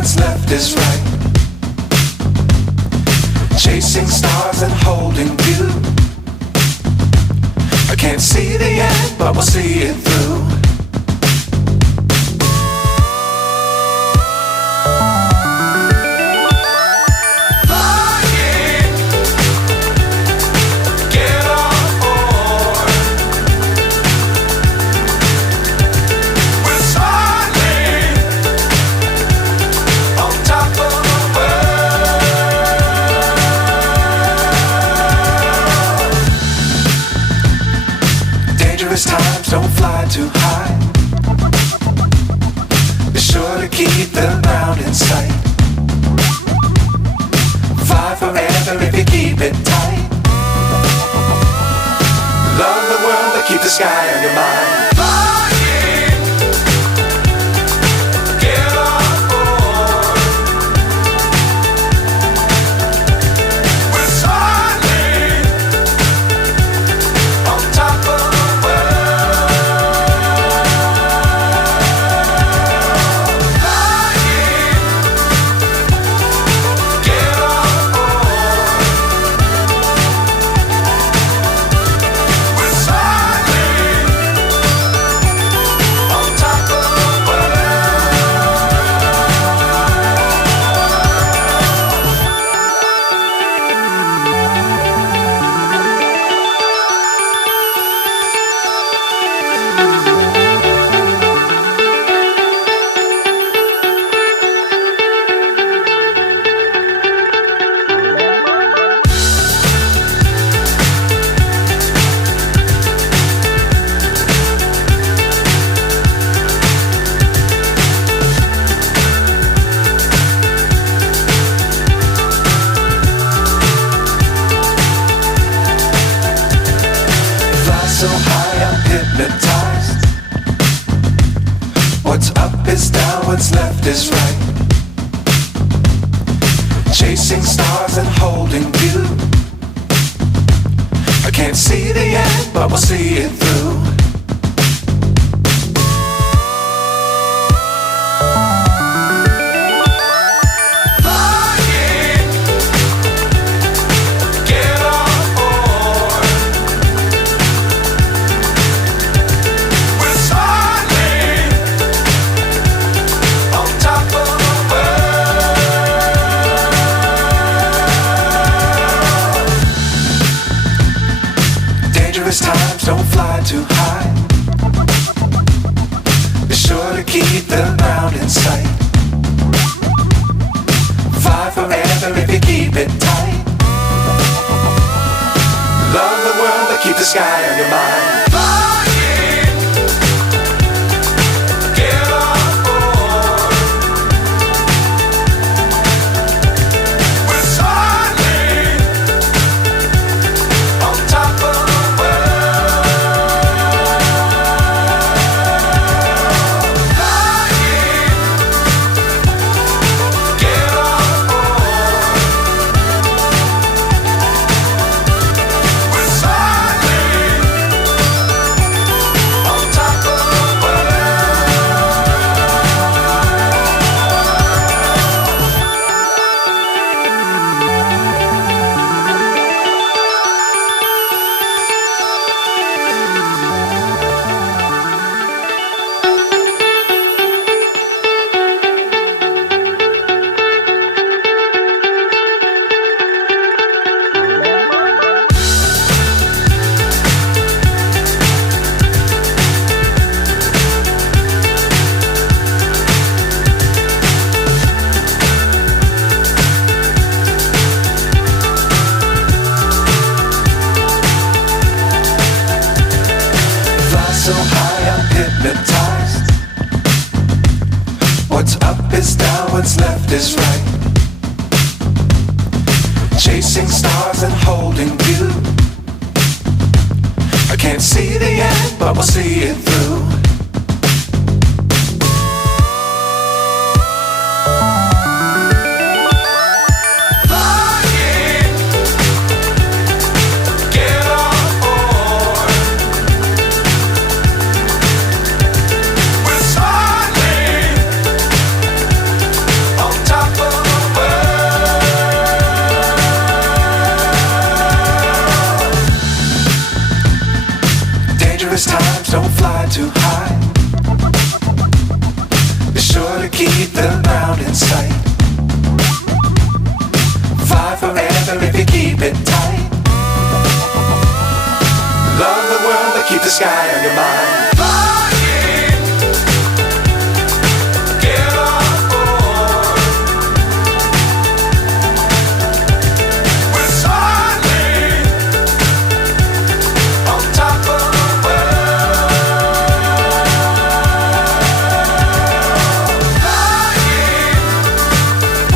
what's left is right. Chasing stars and holding you. I can't see the end, but we'll see it through. Times don't fly too high. Be sure to keep the ground in sight. Fly forever if you keep it tight. Love the world but keep the sky on your mind. So high I'm hypnotized. What's up is down, what's left is right. Chasing stars and holding you. I can't see the end, but we'll see it through. Times don't fly too high. Be sure to keep the ground in sight. Fly forever if you keep it tight. Love the world but keep the sky on your mind. So high I'm hypnotized. What's up is down, what's left is right. Chasing stars and holding you. I can't see the end, but we'll see it through. On keep the ground in sight. Fly forever if you keep it tight. Love the world but keep the sky on your mind.